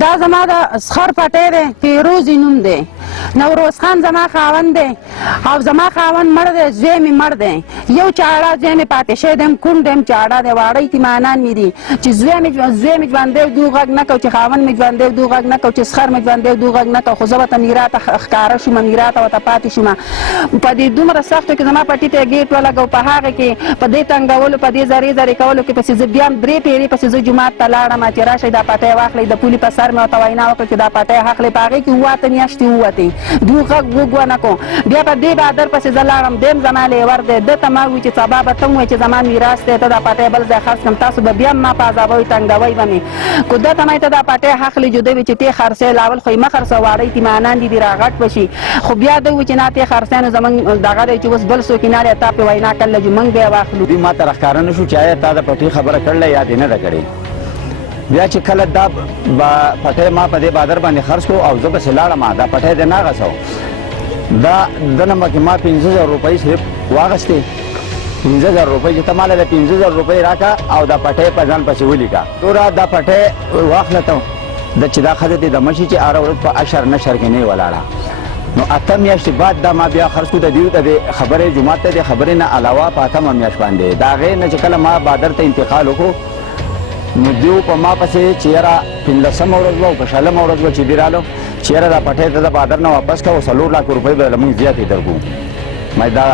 دا زما د سخر پټی دی فیروز یې نوم دی نوروز خان زما خاوند دی او زما خاوند مړ دی زوی مې مړ دی یو چاړه زوی مې پاتې شوی دی کونډ یم چاړه دی واړه یتیمانان مې دي چې زوی مې ژوندی و دوی غږ نه کو چې خاوند مې ژوندی و دوی غږ نه کو چې سخر مې ژوندی و دوی غږ نه کو خو زه ورته میراته ښکاره شوم میراته ورته پاتې شوم په دې دومره سختو کې زما پټي ته یې ګیټ ولګو په هغې کې په دې تنګولو په دې زرې زرې کولو کې پسې زه بیا هم 3 پیرې پسې زه جومات ته لاړم چې راشئ دا پټی واخلئ د پولي په سر مې ورته وینا وکړه چې دا پټی اخلئ په هغې کې 7 میاشتې ووتې دوی غږ وږ ونه کړو بیا په دې بهادر پسې زه لاړم دی هم زما لیور دی ده ته ما ووایي چې سبا به ته هم وایې چې زما میراث دی ته دا پټی بل ځای خرڅ کړم تاسو به بیا هم ما په عذابوئ تنګوئ به مې کو ده ته ما ته دا پټی اخلي جدا وي چې ته یې خرڅوې لاول خو یې مه خرڅوه واړه یتیمانان دي را غټ به شي خو بیا ده ووایي چې نه ته یې خرڅوې نو زموږ دغه دی چې اوس بل څوک یې نه دی تا پې وینا کړله چې موږ بیا واخلو دوی ما ته راښکاره نه شو چې آیا تا د پټۍ خبره کړله یا دې نه ده کړې بیا چې کله دا پټی ما په دې بادر باندې خرڅ کړو او زه پسې لاړم دا پټی دې نه غځو دا دنه مکې ما 50,000 روپۍ صرف واخیستې 50,000 روپۍ چې ته ماله د 50,000 روپۍ راکړه او دا پټی په ځان پسې ولیکه توره دا پټی واخله ته چې دا ښځه دې د مشي چې هره ورځ په اشر نشر کې نه یې ولاړه نو 8 میاشتې بعد دا ما بیا خرڅ کړو د دوی ته د خبرې جومات ته د خبرې نه علاوه په 8مه میاشت باندې د هغې نه چې کله ما بادر ته انتقال وکړو نو دوی په ما پسې چې یاره 15مه ورځ وه او په 16مه ورځ وه چې دوی رالو چې یاره دا پټی ته د بادر نه واپس کړه او 4 لک روپۍ به له موږ زیاتې درکړو ما دا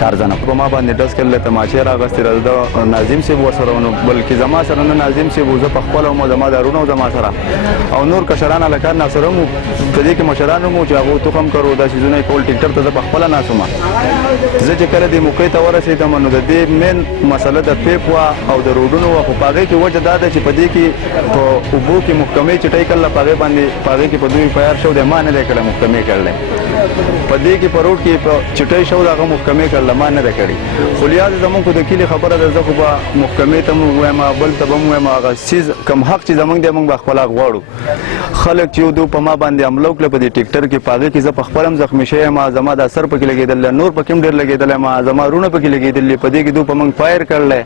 کار زنه په ما باندې ډز کړل تماشې راغستې د ناظم صاحب ورسره نو بلکې زما سره نه ناظم صاحب زه په خپله وم زما دارونه او زما سره او نور کشران هلکان ناسره وو په دې کې مشران هم وو چې هغو تخم کرو دا څیزونه یې کول ټکټر ته زه په خپله ناست وم زه چې کله دې موقع ته ورسېدم نو د دې مین مسله د پیپ وه او د روډونو وه خو په هغې کې وجه دا ده چې په دې کې په اوبو کې محکمې چټۍ کړله په هغې باندې په هغې کې په دوی فایر شو دی ما نه دی کړی محکمې کړلی په دې کې په روډ کې په چټۍ شو د هغه محکمې کړله ما نه ده کړې خو لیاز زمونږ خو د کلي خبره ده زه خو به محکمې ته م ووایم بل ته به م ووایم هغه څیز کم حق چې زمونږ دی مونږ به خپل حق غواړو خلک چې یو دو په ما باندې حمله وکړه په دې ټیکټر کې په هغې کې زه په خپله هم زخمي شوی یم زما دا سر پکې لګېدلی نور پکې هم ډېر لګېدلی یم زما وروڼه پکې لګېدلي په دې کې دو په موږ فایر کړلی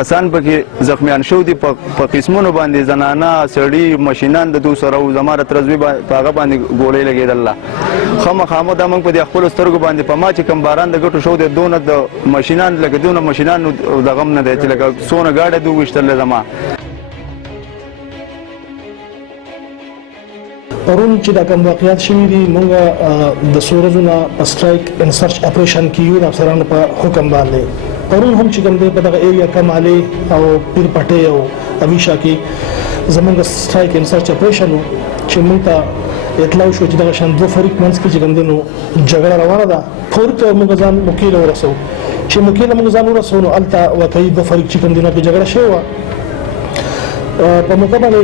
کسان پکې زخمیان شو دي په قسمونو باندې زنانه سړي مشینان د دو سره وو زما د تره زوی په هغه باندې ګولۍ لګېدله خامخا دا موږ په دې خپلو سترګو باندې په ما چې کوم باران د ګټو شو دی دونه د مشینان لکه دونه مشینان دغه هم نه دی چې لکه څونه ګاډی دو ویشتلی زما پرون چې دا کوم واقعیات شوي دي موږ د څو ورځو نه په سټرایک ان سرچ اپریشن کې یو د افسرانو په حکم باندې پرون هم چې کوم دی په دغه ایریا کمالې او پیر پټې او اویشا کې زموږ سټرایک ان سرچ اپریشن چې موږ ته اطلاع شو چې دغه شان 2 فریق منځ کې چې کوم دی نو جګړه روانه ده فوري طور موږ ځان موقع له ورسو چې موقع له موږ ځان ورسو نو هلته واقعي 2 فریق چې کوم دی نو کې جګړه شوې وه په موقع باندې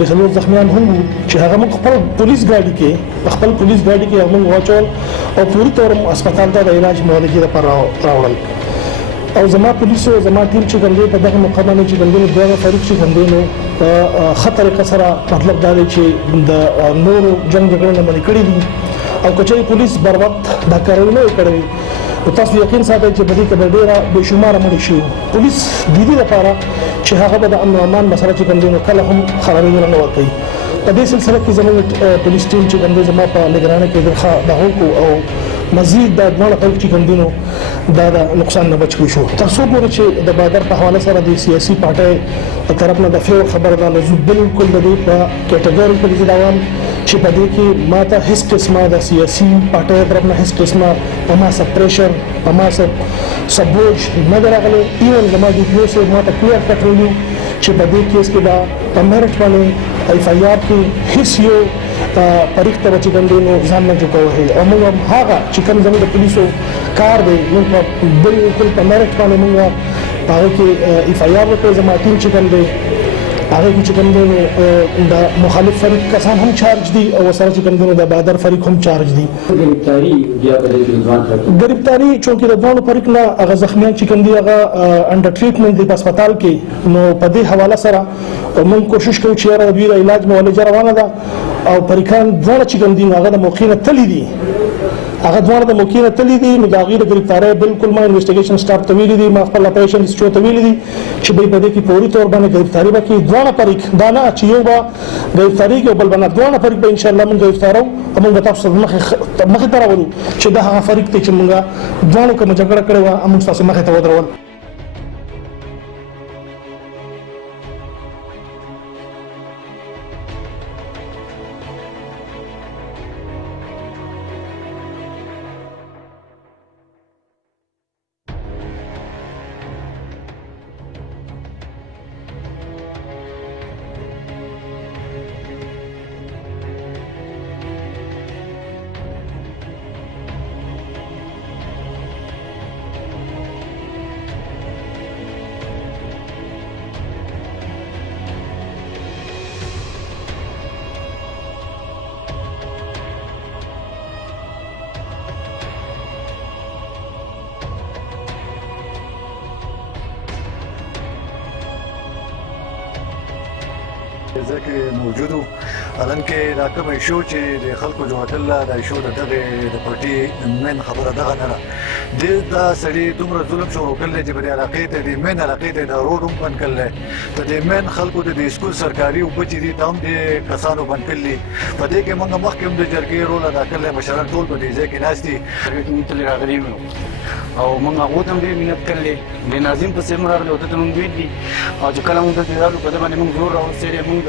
3 زخمیان هم چې هغه موږ خپل پولیس ګاډي کې موږ واچول او پوری طور هسپتال ته د علاج معالجې لپاره راوړل او زما پولیسو زما ټیم چې کوم دی په دغه موقع باندې چې کوم دی 2 فریق چې کوم دی نو په ښه طریقه سره مطلب دا دی چې د نورو جنګ جګړې نه منې کړي دي او که چېرې پولیس بر وخت دا کارونه نه وي کړی نو تاسو یقین ساتئ چې په دې کې به ډېره بېشماره مړي شي پولیس د دې لپاره چې هغه به د امن او امان مسله چې کوم دی نو کله هم خرابېدو نه ورکوي په دې سلسله کې زموږ پولیس ټیم چې کوم دی زما په نګرانۍ کې ډېر ښه دغه وکړو او مزید دا دواړه خلک چې کوم دي نو دا د نقصان نه بچ کړي شو تر څو پورې چې د بادر په حواله سره د سیاسي پارټۍ په طرف نه د فیور خبره ده نو زه بالکل د دې په کیټګوري کې زه دا وایم چې په دې کې ما ته هیڅ قسمه د سیاسي پارټۍ طرف نه هیڅ قسمه په ما سره پریشر په ما سره سبوج نه دی راغلی ایون زما د ډي صاحب ما ته کلیر کټ ویلي چې په دې کیس کې به په میرټ باندې ایف آی آر کې هیڅ یو پریخ ته چې کوم دی نو ځان نه جوړوي او موږ هم هغه چې کوم زموږ د پولیسو کار دی موږ بالکل په میرټ باندې موږ هغه کې ایف آی آر وکړو زما ټیم چې کوم دی هغه کې چې کوم دی د مخالف فریق کسان هم چارج دي او سره چې کوم دی د بادر فریق هم چارج دي ګرفتاری چونکې د دوه فریق نه هغه زخمیان چې کوم دی هغه انډر ټریټمنټ دی په هسپتال کې نو په دې حواله سره موږ کوشش کوو چې یاره دوی د علاج معالجه روانه ده او فریقان دواړه چې کوم دي هغه د موقع نه تللی دي هغه دواړه د موقع نه تللي دي. نو د هغې د ګرفتارۍ بالکل ما انویسټیګیشن سټاف ته ویلي دي، ما خپل اپریشن سټو ته ویلي دي چې دوی په دې کې فوري طور باندې ګرفتاري به کوي. دواړه فریق دا نه چې یو به ګرفتاري کوي او بل به نه، دواړه فریق به انشاءالله موږ ګرفتارو او موږ به تاسو ته مخې ته راولو چې دا هغه فریق دی چې موږ دواړو کومه جګړه کړې وه موږ تاسو مخې ته ودرول. ځکه موجود وو الان کې دا کوم ایشو چې د خلکو جوړتل دا ایشو د دغه د پټي من خبره دغه نه ده دا سړي دومره ظلم شروع کړل چې په علاقې ته د من علاقې ته د روډ هم بند کړل د من خلکو د سکول سرکاري او بچی دي تام د کسانو بند کړل. په دې کې موږ مخکې هم د جرګې رول ادا کړل، مشران ټول په دې ځای کې ناشتي تل راغلي او موږ هغه ته هم ډېر مینت کړلې د ناظم په څېر راغلي او ته موږ ویلي او چې کله موږ ته راغلو په دې باندې موږ زور راوستلی موږ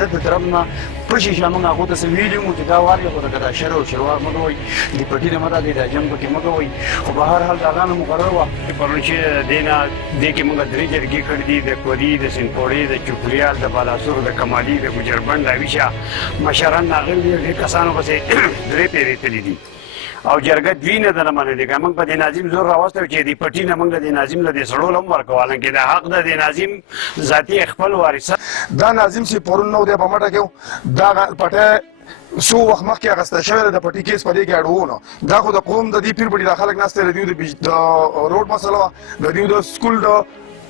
د طرف نه پشي شه موږ هغو ته څه ویلي وو چې دا وار یې خو لکه دا شر او شروع مه کوئ د پټي نه مه راځئ دا جنګ پکې مه کوئ خو په هر حال د هغه نه مقرر وه پرون چې دې نه دې کې موږ درې جرګې کړي دي د کوري د سینپوړې د چوپړیال د بالاسور د کمالي د ګجربند د اویشا مشران راغلي دي ډېر کسانو پسې درې پیرې تللي دي او جرګه دوی نه ده نه منلې که موږ په دې ناظم زور راوستی چې د پټي نه موږ د ناظم له دې سړو هم ورکوو حالانکې د حق د ناظم ذاتي خپل وارثه دا ناظم چې پرون نو دی په مټه کې دا پټی څو وخت مخکې اخیستی شوی دی د پټي کیس په دې کې اډوونه دا خو د قوم د دې پیر بډي دا خلک ناست دی د روډ مسله وه د دوی د سکول د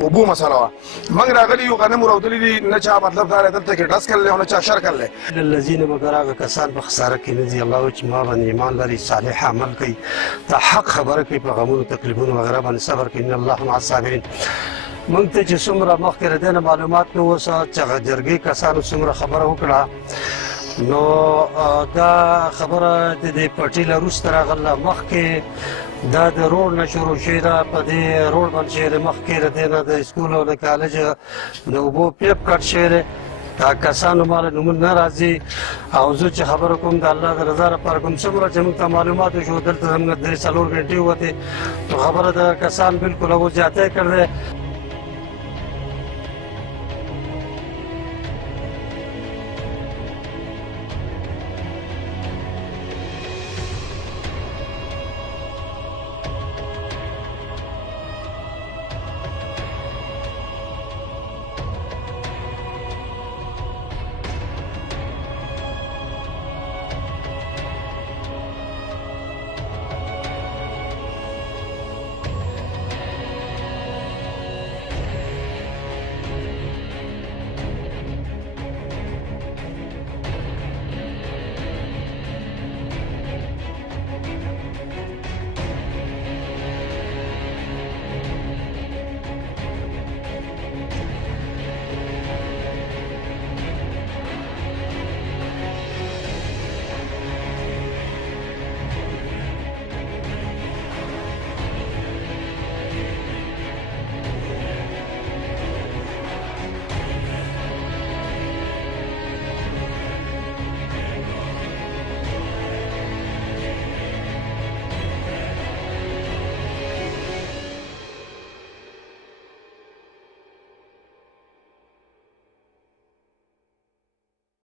اوبو مسله وه موږ راغلي یو غنم راودلي دي نه چا مطلب دا دی دلته کې ډس کړلی او نه چا شر کړلی للذین مگر هغه کسان په خساره کې نه ځي الله چې ما باندې ایمان لري صالح عمل کوي د حق خبره کوي په غمونو تکلیفونو وغیره باندې صبر کوي ان الله مع الصابرین. موږ ته چې څومره مخکې د دې نه معلومات نه اوسه چې هغه جرګې کسانو څومره خبره وکړه نو دا خبره د دې پټي له وروسته راغله مخکې دا د روډ نه شروع شوې ده په دې روډ باندې چې د مخکې د دې نه د سکول او د کالج د اوبو پیپ کټ شوی دی دا کسانو ماله نومونه نه راځي او زه چې خبره کوم د الله د رضا لپاره کوم څومره چې موږ ته معلومات وشو دلته زموږ 3-4 غنټې وتې نو خبره د کسان بالکل هغو زیاتی کړی دی